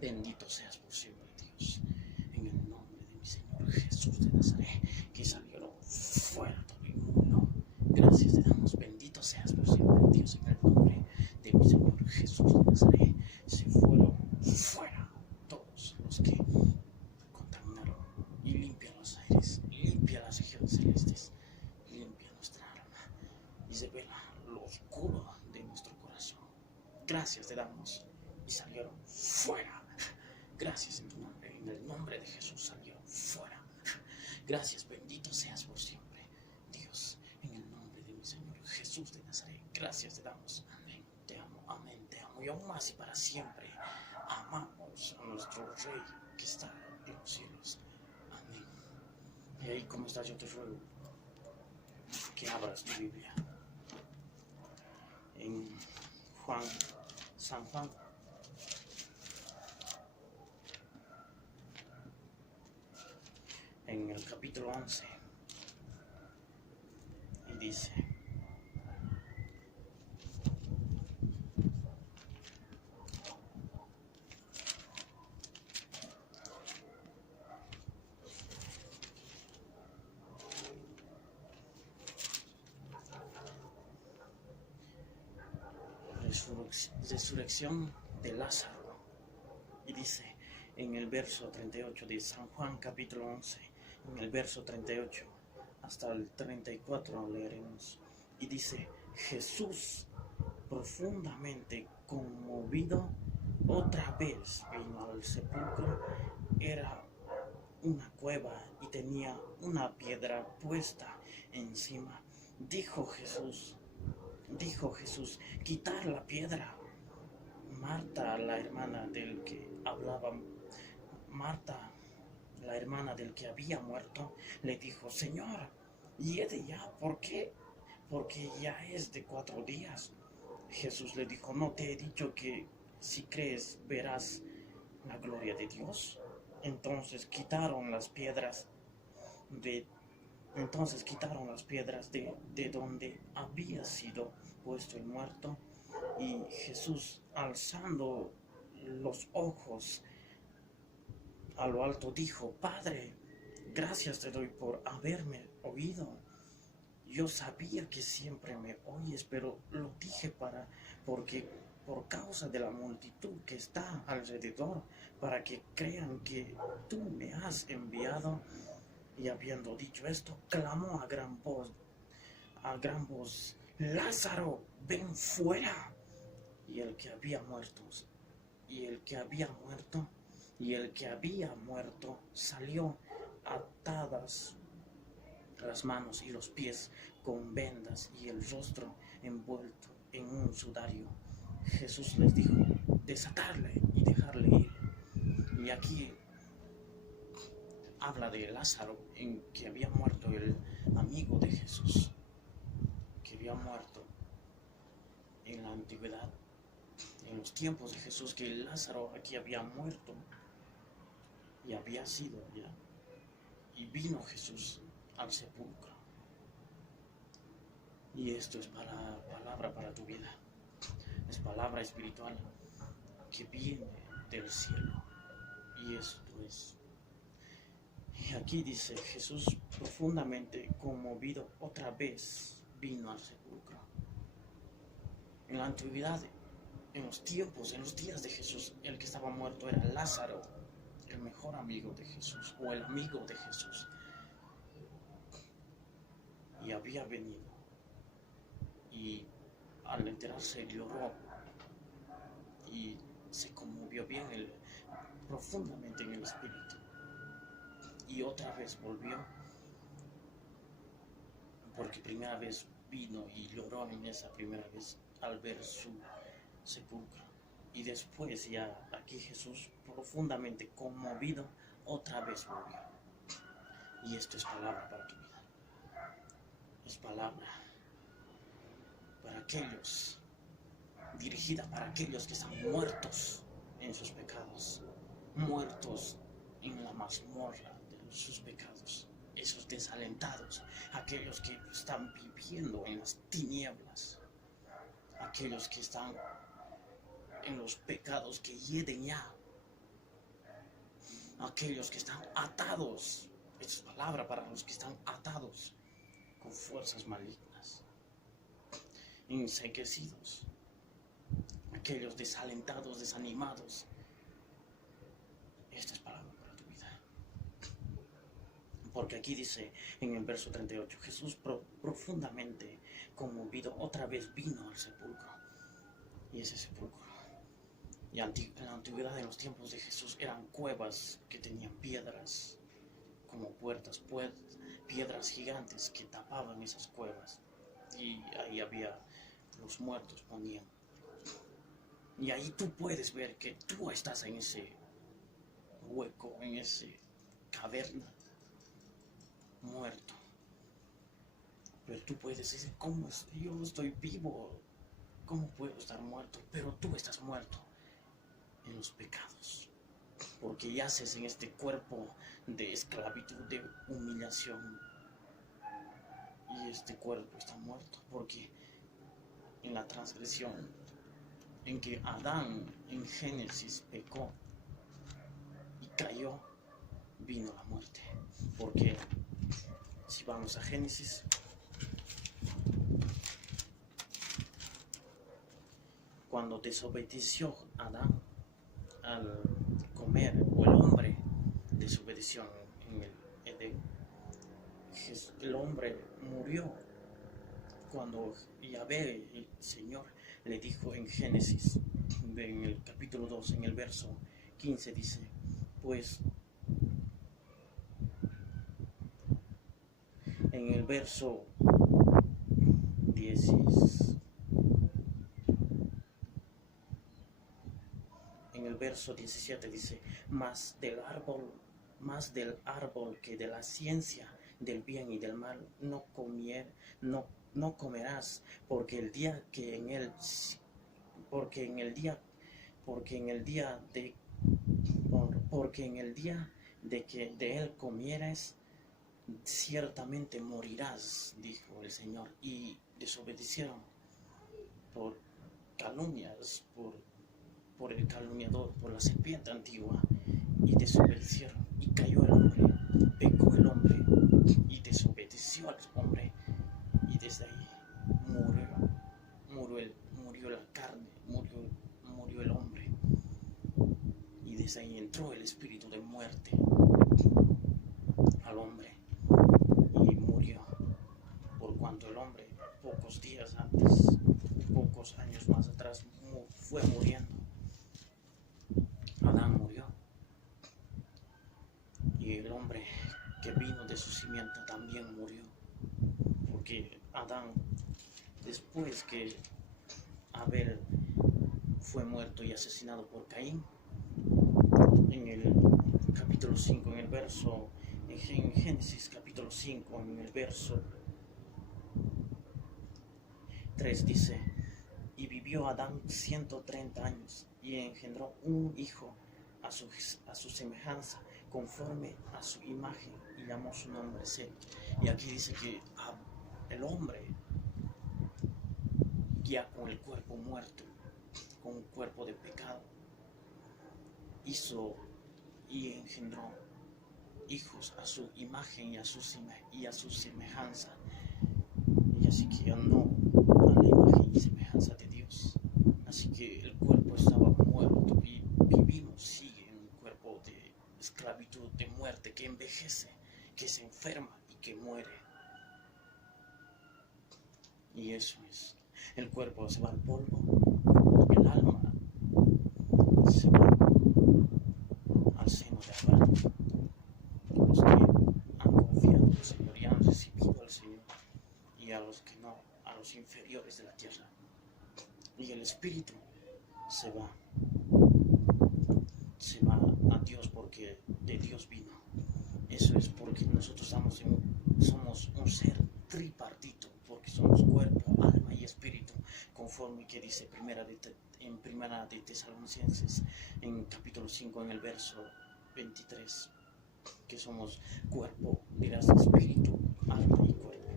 Bendito seas por siempre, Dios, en el nombre de mi Señor Jesús de Nazaret, que salieron fuera todo inmundo. Gracias te damos, bendito seas por siempre, Dios, en el nombre de mi Señor Jesús de Nazaret. Se fueron fuera todos los que contaminaron y limpia los aires, limpia las regiones celestes, limpia nuestra alma y revela lo oscuro de nuestro corazón. Gracias te damos y salieron fuera. Gracias en tu nombre, en el nombre de Jesús salieron fuera. Gracias, bendito seas por siempre, Dios, en el nombre de mi Señor Jesús de Nazaret. Gracias te damos, amén, te amo y aún más y para siempre. Amamos a nuestro Rey que está en los cielos, amén. Y ahí como estás, yo te ruego que abras tu Biblia en San Juan. En el capítulo 11, y dice: resurrección de Lázaro. Y dice en el verso 38 de San Juan capítulo 11, en el verso 38 hasta el 34 leeremos. Y dice: Jesús, profundamente conmovido, otra vez vino al sepulcro. Era una cueva y tenía una piedra puesta encima. Dijo Jesús, quitar la piedra. Marta, la hermana del que hablaba, Marta, la hermana del que había muerto, le dijo: Señor, hiede ya, ¿por qué? Porque ya es de 4 días. Jesús le dijo: ¿no te he dicho que si crees verás la gloria de Dios? Entonces quitaron las piedras de donde había sido puesto el muerto. Y Jesús, alzando los ojos a lo alto, dijo: Padre, gracias te doy por haberme oído. Yo sabía que siempre me oyes, pero lo dije porque por causa de la multitud que está alrededor, para que crean que tú me has enviado. Y habiendo dicho esto, clamó a gran voz: Lázaro, ven fuera. Y el que había muerto salió, atadas las manos y los pies con vendas y el rostro envuelto en un sudario. Jesús les dijo: desatarle y dejarle ir. Y aquí habla de Lázaro, en que había muerto el amigo de Jesús, que había muerto en la antigüedad, en los tiempos de Jesús, que Lázaro aquí había muerto y había sido ya. Y vino Jesús al sepulcro. Y esto es palabra para tu vida. Es palabra espiritual que viene del cielo. Y esto es. Y aquí dice: Jesús, profundamente conmovido, otra vez vino al sepulcro. En la antigüedad, en los días de Jesús, el que estaba muerto era Lázaro, el mejor amigo de Jesús, o el amigo de Jesús. Y había venido. Y al enterarse lloró y se conmovió bien profundamente en el espíritu. Y otra vez volvió, porque primera vez vino y lloró en esa primera vez al ver su sepulcro. Y después ya aquí Jesús, profundamente conmovido, otra vez volvió. Y esto es palabra para tu vida. Es palabra para aquellos, dirigida para aquellos que están muertos en sus pecados, muertos en la mazmorra de sus pecados, esos desalentados, aquellos que están viviendo en las tinieblas, aquellos que están en los pecados que hieden ya, aquellos que están atados, es palabra para los que están atados con fuerzas malignas, enseguecidos, aquellos desalentados, desanimados. Esta es palabra para tu vida. Porque aquí dice en el verso 38, Jesús profundamente conmovido otra vez vino al sepulcro. Y ese sepulcro, y en la antigüedad, de los tiempos de Jesús, eran cuevas que tenían piedras como puertas, piedras gigantes que tapaban esas cuevas. Y ahí había los muertos, ponían. Y ahí tú puedes ver que tú estás en ese hueco, en ese caverna, muerto. Pero tú puedes decir, ¿cómo yo estoy vivo? ¿Cómo puedo estar muerto? Pero tú estás muerto en los pecados, porque yaces en este cuerpo de esclavitud, de humillación. Y este cuerpo está muerto porque en la transgresión en que Adán en Génesis pecó y cayó, vino la muerte. Porque si vamos a Génesis, cuando desobedeció Adán al comer, o el hombre desobedeció en el Edén, el hombre murió cuando Yahvé, el Señor, le dijo en Génesis, en el capítulo 2, en el verso 15, dice, pues en el verso 10, en el verso 17 dice, más del árbol que de la ciencia del bien y del mal no comerás, porque el día de que de él comieres, ciertamente morirás, dijo el Señor. Y desobedecieron por calumnias, por el calumniador, por la serpiente antigua, y desobedecieron, y cayó el hombre, pecó el hombre, y desobedeció al hombre, y desde ahí murió la carne, murió el hombre, y desde ahí entró el espíritu de muerte al hombre, y murió, por cuanto el hombre pocos días antes, pocos años más atrás, fue muriendo. Adán murió, y el hombre que vino de su simiente también murió, porque Adán, después que Abel fue muerto y asesinado por Caín, en el capítulo 5, en Génesis capítulo 5, en el verso 3 dice, y vivió Adán 130 años, y engendró un hijo a su semejanza, conforme a su imagen, y llamó su nombre Set. Y aquí dice que el hombre, ya con el cuerpo muerto, con un cuerpo de pecado, hizo y engendró hijos a su imagen y a su semejanza. Y así que no a la imagen y semejanza de Dios. Así que el cuerpo estaba muerto, y sigue en un cuerpo de esclavitud, de muerte, que envejece, que se enferma y que muere. Y eso es, el cuerpo se va al polvo, el alma se va al seno de Abraham. Los que han confiado en el Señor y han recibido al Señor, y a los que no, a los inferiores de la tierra. Y el espíritu se va a Dios, porque de Dios vino. Eso es porque nosotros somos un ser tripartito, porque somos cuerpo, alma y espíritu, conforme que dice en primera de Tesalonicenses, en capítulo 5, en el verso 23, que somos cuerpo, dirás espíritu, alma y cuerpo.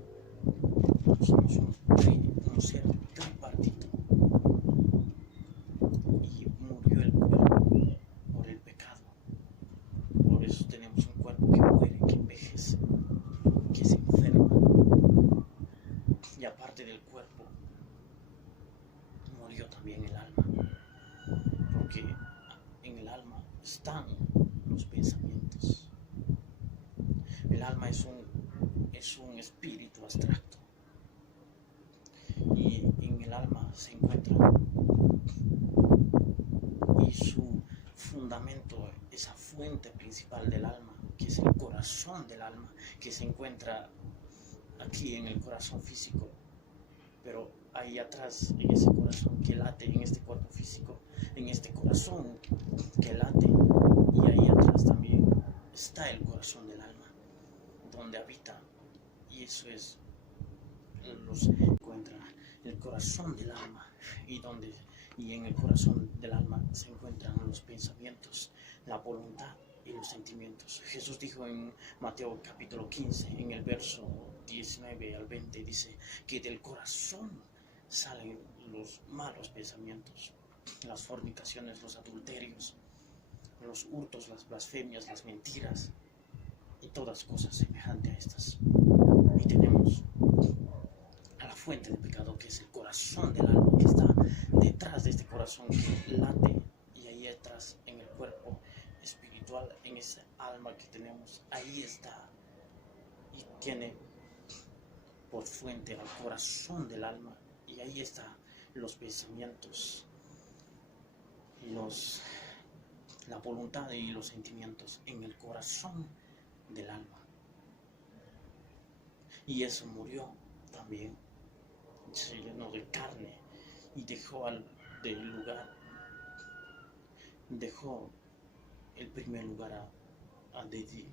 Somos un ser tripartito. Y murió el cuerpo por el pecado, por el cuerpo, murió también el alma, porque en el alma están los pensamientos. El alma es un espíritu abstracto, y en el alma se encuentra, y su fundamento, esa fuente principal del alma, que es el corazón del alma, que se encuentra aquí en el corazón físico, pero ahí atrás, en ese corazón que late, en este cuerpo físico, en este corazón que late, y ahí atrás también está el corazón del alma, donde habita, y eso es, se encuentra el corazón del alma, y en el corazón del alma se encuentran los pensamientos, la voluntad y los sentimientos. Jesús dijo en Mateo capítulo 15, en el verso 19 al 20, dice que del corazón salen los malos pensamientos, las fornicaciones, los adulterios, los hurtos, las blasfemias, las mentiras y todas cosas semejantes a estas. Y tenemos a la fuente del pecado, que es el corazón del alma, que está detrás de este corazón que late, y ahí atrás en el cuerpo espiritual, en ese alma que tenemos, ahí está, y tiene por fuente al corazón del alma, y ahí están los pensamientos, la voluntad y los sentimientos, en el corazón del alma. Y eso murió también, se llenó de carne y dejó dejó el primer lugar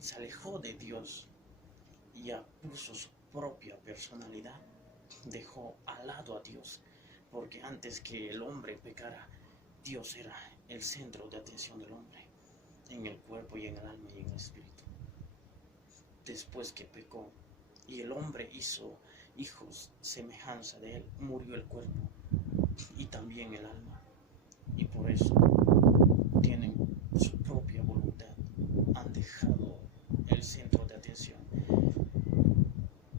se alejó de Dios y ya puso su propia personalidad, dejó al lado a Dios, porque antes que el hombre pecara, Dios era el centro de atención del hombre, en el cuerpo y en el alma y en el espíritu. Después que pecó y el hombre hizo hijos semejanza de él, murió el cuerpo y también el alma, y por eso tienen su propia voluntad, han dejado el centro de atención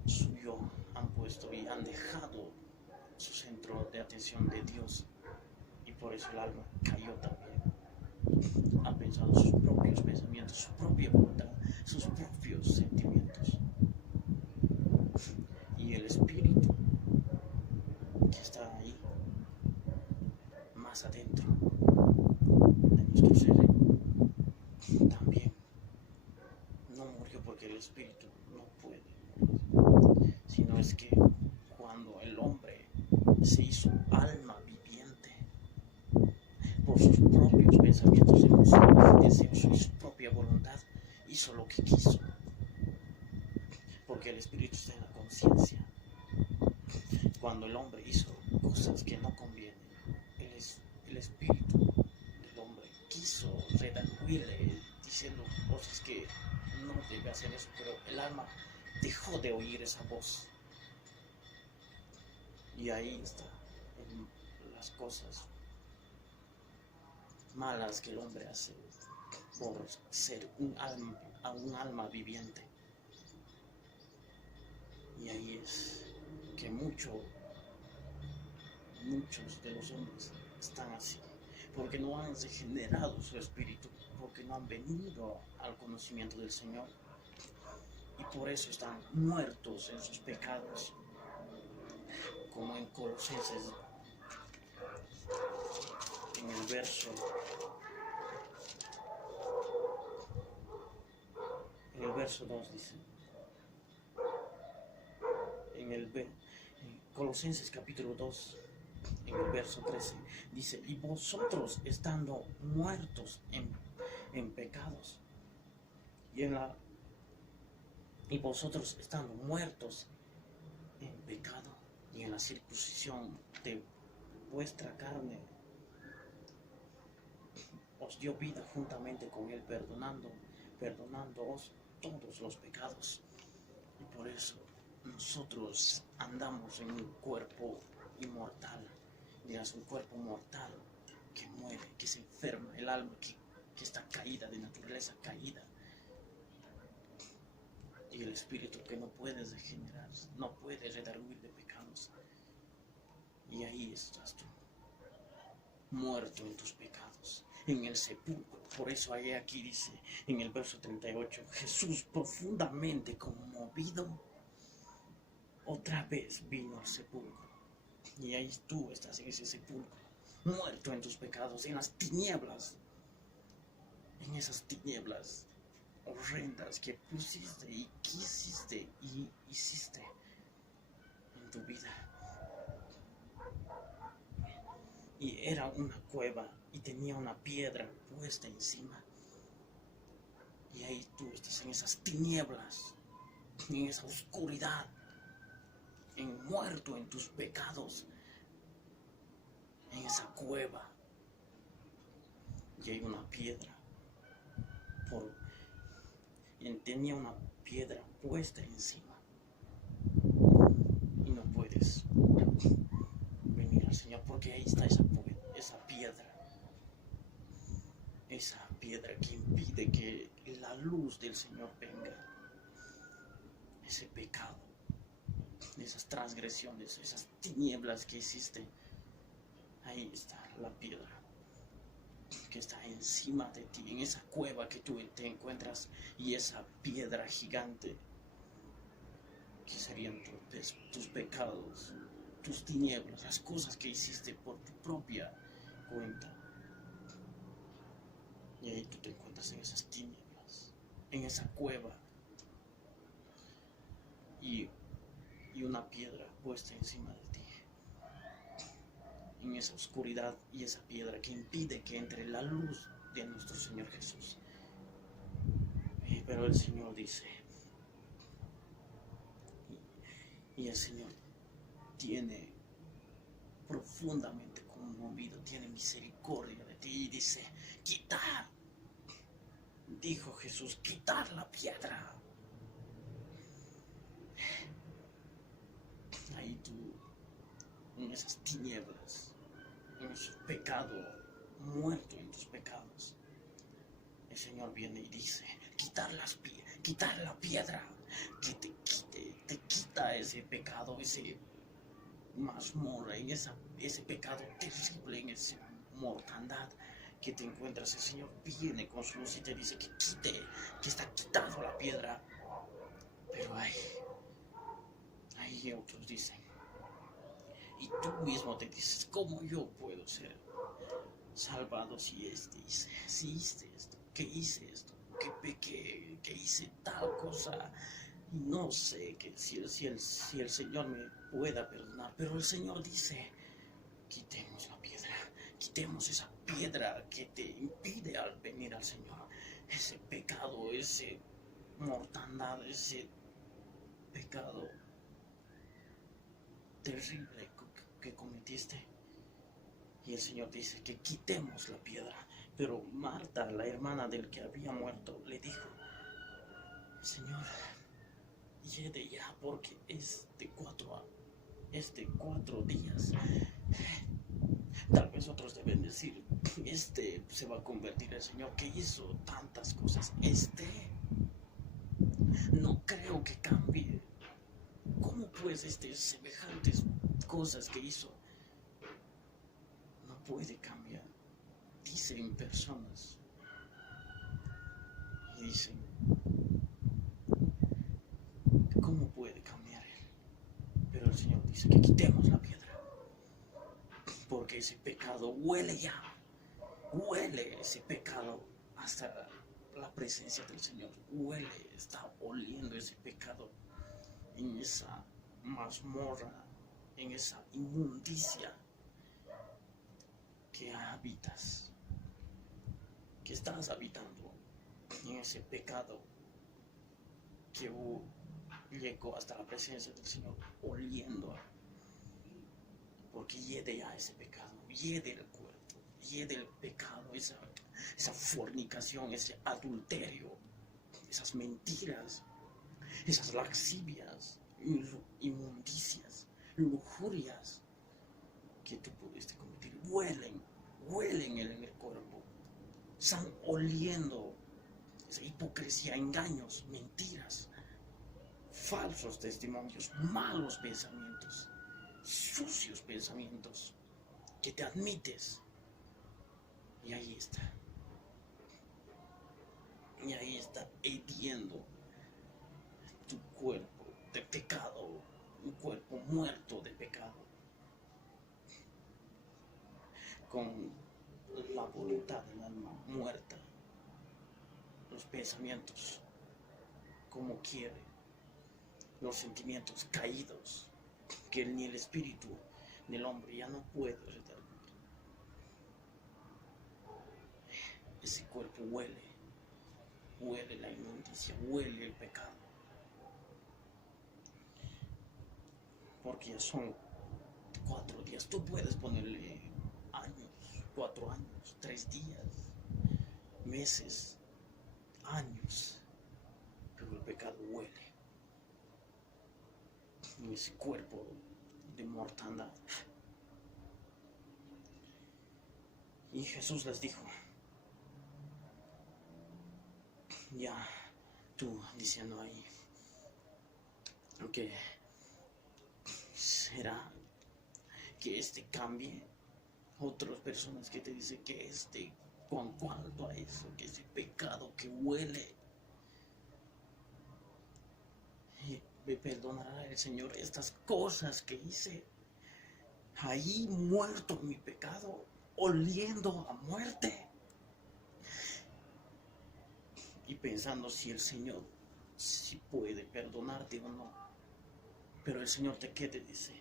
suyo, han puesto y han dejado su centro de atención de Dios, y por eso el alma cayó también. Ha pensado sus propios pensamientos, su propia voluntad, sus propios sentimientos, y el espíritu que está ahí más adentro de nuestro ser también no murió, porque el espíritu no puede morir, sino es que cuando el hombre se hizo alma viviente, por sus propios pensamientos, emociones, deseos y su propia voluntad, hizo lo que quiso, porque el espíritu está en la conciencia. Cuando el hombre hizo cosas que no convienen, el espíritu del hombre quiso redarguirle, diciendo cosas que no debe hacer eso, pero el alma dejó de oír esa voz, y ahí están las cosas malas que el hombre hace por ser un alma viviente. Y ahí es que muchos de los hombres están así, porque no han regenerado su espíritu, porque no han venido al conocimiento del Señor, y por eso están muertos en sus pecados, como en Colosenses, en el verso 2 dice, en Colosenses capítulo 2, en el verso 13, dice, y vosotros estando muertos en pecados, y vosotros estando muertos en pecado y en la circuncisión de vuestra carne, os dio vida juntamente con él, perdonándoos todos los pecados. Y por eso nosotros andamos en un cuerpo inmortal, es un cuerpo mortal que muere, que se enferma, el alma que está caída, de naturaleza caída, y el espíritu que no puede regenerarse, no puede redarguir de pecados, Y ahí estás tú, muerto en tus pecados, en el sepulcro. Por eso ahí aquí dice en el verso 38, Jesús profundamente conmovido, otra vez vino al sepulcro. Y ahí tú estás en ese sepulcro, muerto en tus pecados, en las tinieblas, en esas tinieblas horrendas que pusiste y quisiste y hiciste en tu vida. Y era una cueva y tenía una piedra puesta encima. Y ahí tú estás en esas tinieblas, en esa oscuridad, muerto en tus pecados, en esa cueva. Y hay una piedra, tenía una piedra puesta encima. Y no puedes venir al Señor porque ahí está esa piedra que impide que la luz del Señor venga. Ese pecado, esas transgresiones, esas tinieblas que hiciste, ahí está la piedra que está encima de ti, en esa cueva que tú te encuentras, y esa piedra gigante que serían tus pecados, tus tinieblas, las cosas que hiciste por tu propia cuenta. Y ahí tú te encuentras en esas tinieblas, en esa cueva, y una piedra puesta encima de ti, en esa oscuridad, y esa piedra que impide que entre la luz de nuestro Señor Jesús. Pero el Señor dice, y el Señor tiene profundamente conmovido, tiene misericordia de ti, y dice, quitar, dijo Jesús, quitar la piedra. Ahí tú, en esas tinieblas, en ese pecado, muerto en tus pecados, el Señor viene y dice, quitar la piedra, que te quita ese pecado, ese mazmorra, en ese pecado terrible, en esa mortandad que te encuentras. El Señor viene con su luz y te dice que está quitado la piedra. Pero hay otros dicen, y tú mismo te dices, ¿cómo yo puedo ser salvado si hice esto, que hice esto, que pequé, que hice tal cosa? Y no sé que si el Señor me pueda perdonar. Pero el Señor dice, quitemos la piedra, quitemos esa piedra que te impide al venir al Señor, ese pecado, ese mortandad, ese pecado terrible que cometiste. Y el Señor dice que quitemos la piedra. Pero Marta, la hermana del que había muerto, le dijo, Señor, llegue ya, porque es de 4 días. Tal vez otros deben decir, se va a convertir el Señor que hizo tantas cosas. No creo que cambie. ¿Cómo pues semejantes cosas que hizo no puede cambiar? Dicen personas y dicen, ¿cómo puede cambiar él? Pero el Señor dice que quitemos la piedra, porque ese pecado huele ese pecado hasta la presencia del Señor, está oliendo ese pecado en esa mazmorra, en esa inmundicia que habitas, que estás habitando, en ese pecado que llegó hasta la presencia del Señor, oliendo, porque hiede ya ese pecado, hiede el cuerpo, hiede el pecado, esa fornicación, ese adulterio, esas mentiras, esas laxivias, inmundicias, lujurias que tú pudiste cometer, huelen en el cuerpo, están oliendo esa hipocresía, engaños, mentiras, falsos testimonios, malos pensamientos, sucios pensamientos que te admites. Y ahí está. Y ahí está hiriendo tu cuerpo de pecado, un cuerpo muerto de pecado, con la voluntad del alma muerta, los pensamientos como quiere, los sentimientos caídos que ni el espíritu del hombre ya no puede retener. Ese cuerpo huele la inmundicia, huele el pecado, porque ya son 4 días. Tú puedes ponerle años, 4 años, 3 días, meses, años, pero el pecado huele en ese cuerpo de mortandad. Y Jesús les dijo, ya tú diciendo ahí, que será que cambie. Otras personas que te dicen que con cuanto a eso, que ese pecado que huele, me perdonará el Señor estas cosas que hice, ahí muerto en mi pecado, oliendo a muerte, y pensando si el Señor si puede perdonarte o no. Pero el Señor ¿qué te dice?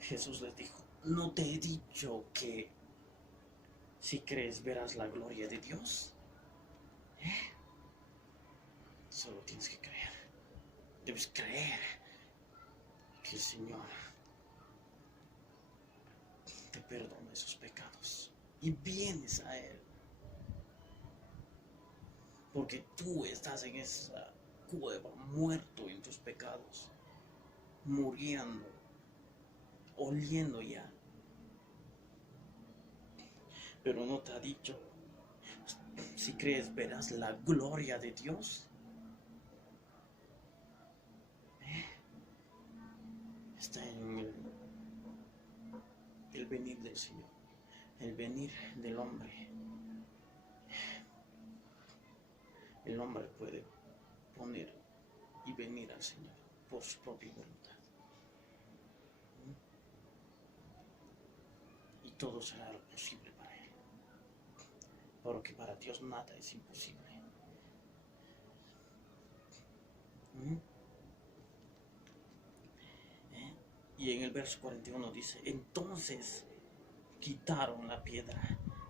Jesús les dijo, ¿no te he dicho que si crees verás la gloria de Dios? Solo tienes que creer. Debes creer que el Señor te perdona esos pecados y vienes a Él, porque tú estás en esa cueva muerto en tus pecados, muriendo, oliendo ya. Pero no te ha dicho, si crees verás la gloria de Dios. Está en el venir del Señor, el venir del hombre. El hombre puede poner y venir al Señor por su propia voluntad. Y todo será posible para Él, porque para Dios nada es imposible. Y en el verso 41 dice, entonces quitaron la piedra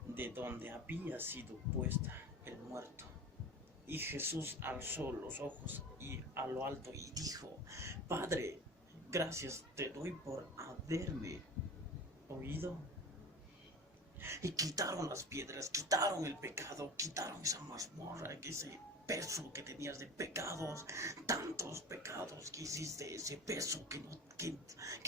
de donde había sido puesta el muerto. Y Jesús alzó los ojos a lo alto y dijo, Padre, gracias te doy por haberme oído. Y quitaron las piedras, quitaron el pecado, quitaron esa mazmorra, ese peso que tenías de pecados, tantos pecados que hiciste, ese peso que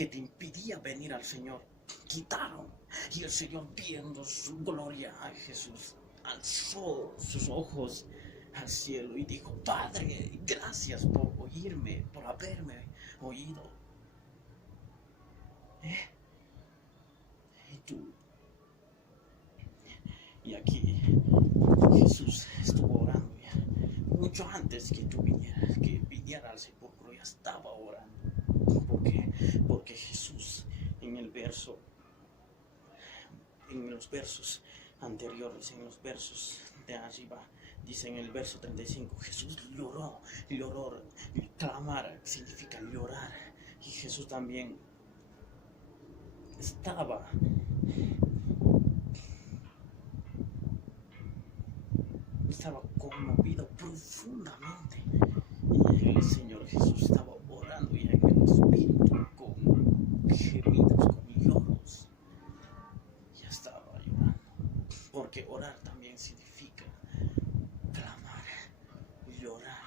te impedía venir al Señor. Quitaron. Y el Señor, viendo su gloria a Jesús, alzó sus ojos al cielo y dijo, Padre, gracias por oírme, por haberme oído. Y tú, y aquí Jesús estuvo orando ya, mucho antes que tú vinieras, que viniera al sepulcro, ya estaba orando. ¿Por qué? Porque Jesús en los versos anteriores, en los versos de arriba, dice en el verso 35, Jesús lloró, clamar significa llorar, y Jesús también estaba conmovido profundamente, y el Señor Jesús estaba orando ya en el Espíritu, con gemidos, con lloros, ya estaba llorando, porque orar también significa clamar, llorar,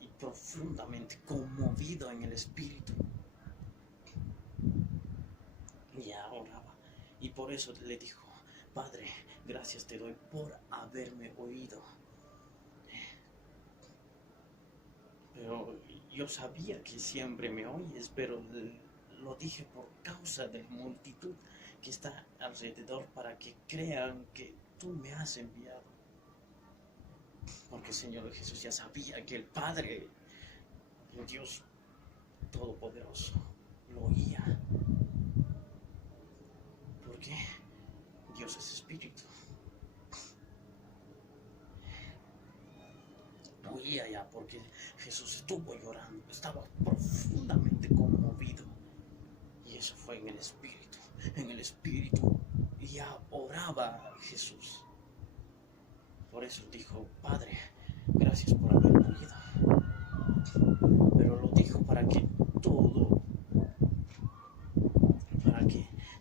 y profundamente conmovido en el Espíritu, ya oraba, y por eso le dijo, Padre, gracias te doy por haberme oído. Pero yo sabía que siempre me oyes, pero lo dije por causa de la multitud que está alrededor, para que crean que tú me has enviado. Porque el Señor Jesús ya sabía que el Padre, el Dios Todopoderoso, lo oía. Porque Dios es espíritu. Oía ya, porque Jesús estuvo llorando, estaba profundamente conmovido. Y eso fue en el espíritu. En el espíritu ya oraba Jesús. Por eso dijo: Padre, gracias por haberme oído. Pero lo dijo para que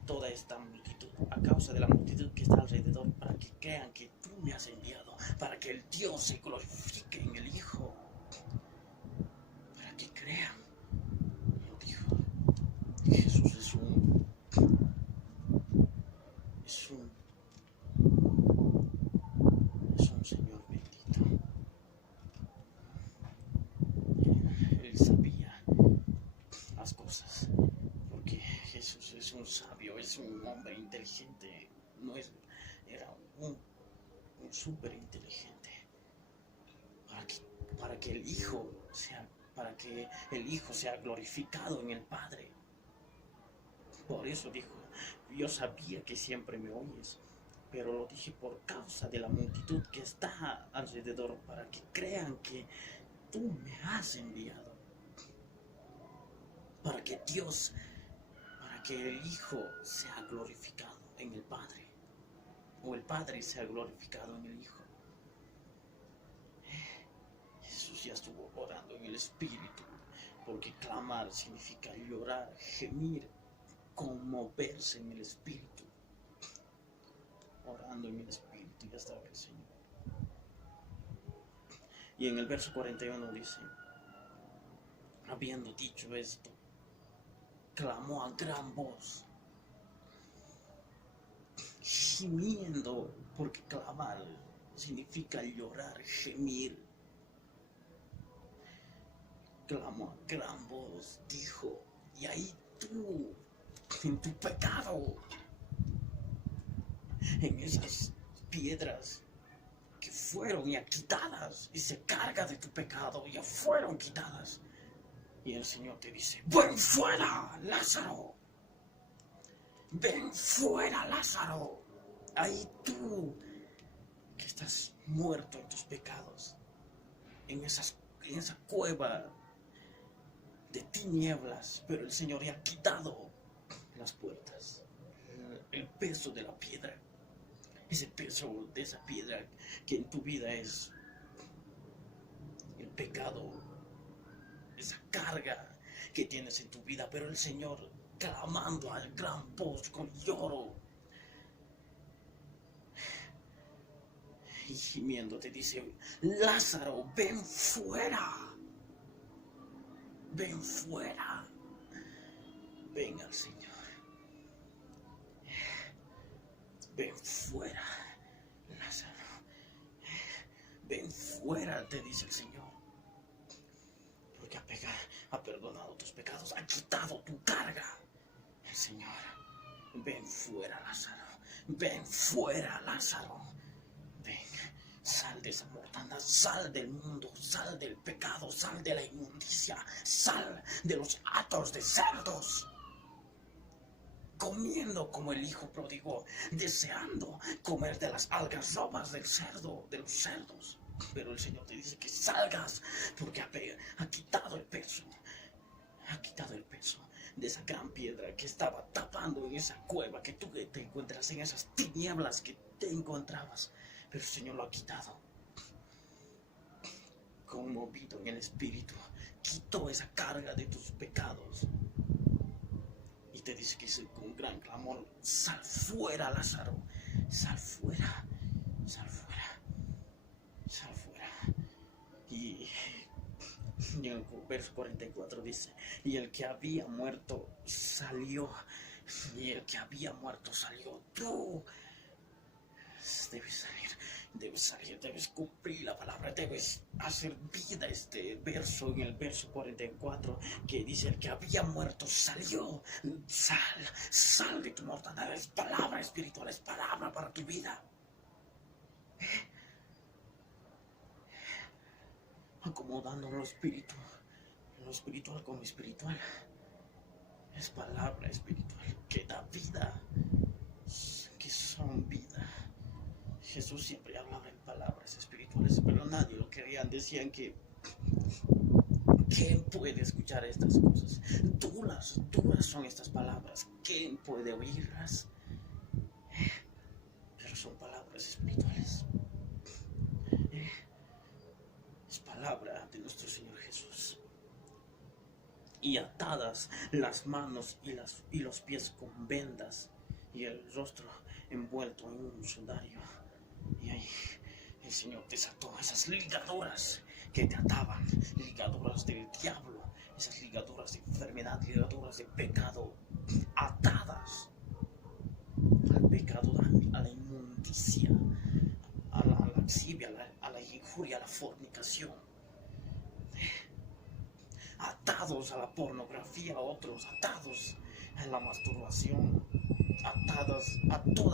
toda esta multitud, a causa de la multitud que está alrededor, para que crean que tú me has enviado, para que el Dios se glorifique en el Hijo, para que crean. Lo dijo. Jesús es un Señor bendito. Él sabía las cosas, porque Jesús es un sabio, es un hombre inteligente, era un súper inteligente, para que el Hijo sea glorificado en el Padre. Por eso dijo: yo sabía que siempre me oyes, pero lo dije por causa de la multitud que está alrededor, para que crean que tú me has enviado, para que el Hijo sea glorificado en el Padre, o el Padre sea glorificado en el Hijo. Jesús ya estuvo orando en el Espíritu, porque clamar significa llorar, gemir, conmoverse en el Espíritu. Orando en el Espíritu, ya estaba el Señor. Y en el verso 41 dice: habiendo dicho esto, clamó a gran voz, gimiendo, porque clamar significa llorar, gemir. Clamó a gran voz, dijo: y ahí tú, en tu pecado, en esas piedras que fueron ya quitadas, y se carga de tu pecado, ya fueron quitadas. Y el Señor te dice: ven fuera, Lázaro. Ven fuera, Lázaro. Ahí tú, que estás muerto en tus pecados, en esa cueva de tinieblas, pero el Señor ya ha quitado las puertas, el peso de la piedra, ese peso de esa piedra que en tu vida es el pecado, esa carga que tienes en tu vida. Pero el Señor, clamando a gran voz, con lloro y gimiendo, te dice: Lázaro, ven fuera. Ven fuera. Ven al Señor. Ven fuera, Lázaro. Ven fuera, te dice el Señor. Porque ha perdonado tus pecados, ha quitado tu carga. El Señor: ven fuera, Lázaro. Ven fuera, Lázaro. Ven, sal de esa mortandad, sal del mundo, sal del pecado, sal de la inmundicia, sal de los atos de cerdos, comiendo como el hijo pródigo, deseando comer de las algas robas del cerdo, de los cerdos. Pero el Señor te dice que salgas, porque ha quitado el peso, de esa gran piedra que estaba tapando en esa cueva que tú te encuentras, en esas tinieblas que te encontrabas. Pero el Señor lo ha quitado. Conmovido en el Espíritu, quitó esa carga de tus pecados. Y te dice que con gran clamor: sal fuera, Lázaro. Sal fuera, sal fuera, sal fuera. Y en el verso 44 dice: y el que había muerto salió. Y el que había muerto salió. Tú debes salir, debes cumplir la palabra, debes hacer vida este verso en el verso 44 que dice: el que había muerto salió. Sal de tu mortandad. Es palabra espiritual, es palabra para tu vida. Acomodando lo espiritual con lo espiritual. Es palabra espiritual que da vida, que son vida. Jesús siempre hablaba en palabras espirituales, pero nadie lo querían. Decían que ¿quién puede escuchar estas cosas? Duras son estas palabras. ¿Quién puede oírlas? Pero son palabras espirituales. Es palabra de nuestro Señor Jesús. Y atadas las manos y los pies con vendas y el rostro envuelto en un sudario. Y ahí el Señor desató esas ligaduras que te ataban, ligaduras del diablo, esas ligaduras de enfermedad, ligaduras de pecado, atadas al pecado, a la inmundicia, a la laxivia, a la injuria, a la fornicación, atados a la pornografía, otros atados a la masturbación, atados a todas